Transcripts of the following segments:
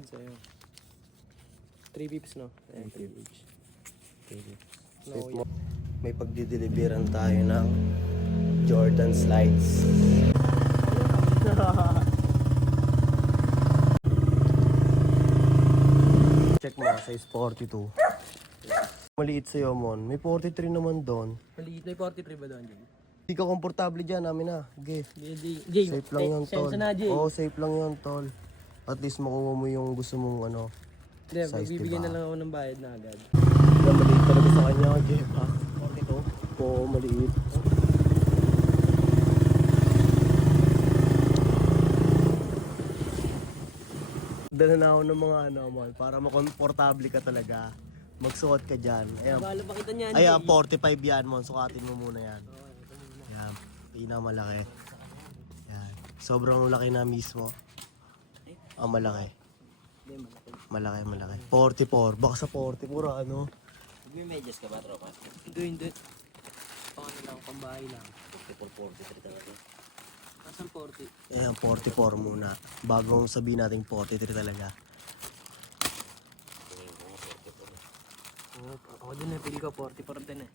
bayad sa'yo. 3 pips, no? Eh, 3 pips. Safe mo. May pagdideliveran tayo ng Jordan Slides. Check mo, size 42. Maliit sa'yo, Mon. May 43 naman doon. Maliit na 43 ba doon, Jay? Hindi ka komportable dyan, namin na. Okay. Jay, Safe lang yun, tol. sense na, Jay. Oo, safe lang yun, tol. At least makuha mo yung gusto mong ano. Hindi, size, magbibigyan diba? na lang ako ng bayad na agad. Na maliit talaga sa kanya, Jeff, ha? 42? Oo, maliit. Dala na ako ng mga ano, Mon, para makomportable ka talaga. Magsuot ka dyan. Ayan, Bala pa kita niyan, ayan 45 yan, Mon. Sukatin mo muna yan. Ayan, pinakamalaki. Ayan, sobrang laki na mismo. Ah, malaki. Malaki. 44. Baka sa 44, ano? May medyas ka ba, tropa? Hindi. Pang ano lang, pambahay lang. 44, 43 talaga. Kasan 40? Ayan, 44 muna. Bago sabihin natin 43 talaga. Oo, ako din eh. Pili ko 44 din eh.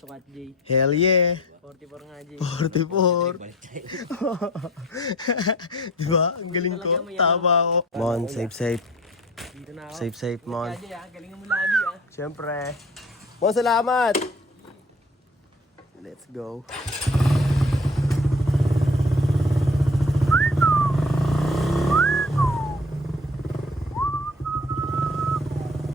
Sukat, Jay. Hell yeah! 44 nga, Jay. 44! Diba? Ang galing ko. Tama ako. Mon, safe. Dito na ako. Safe, Mon. Kaya, Jay, galingan mo lagi, ah. Siyempre. Mon, salamat! Let's go.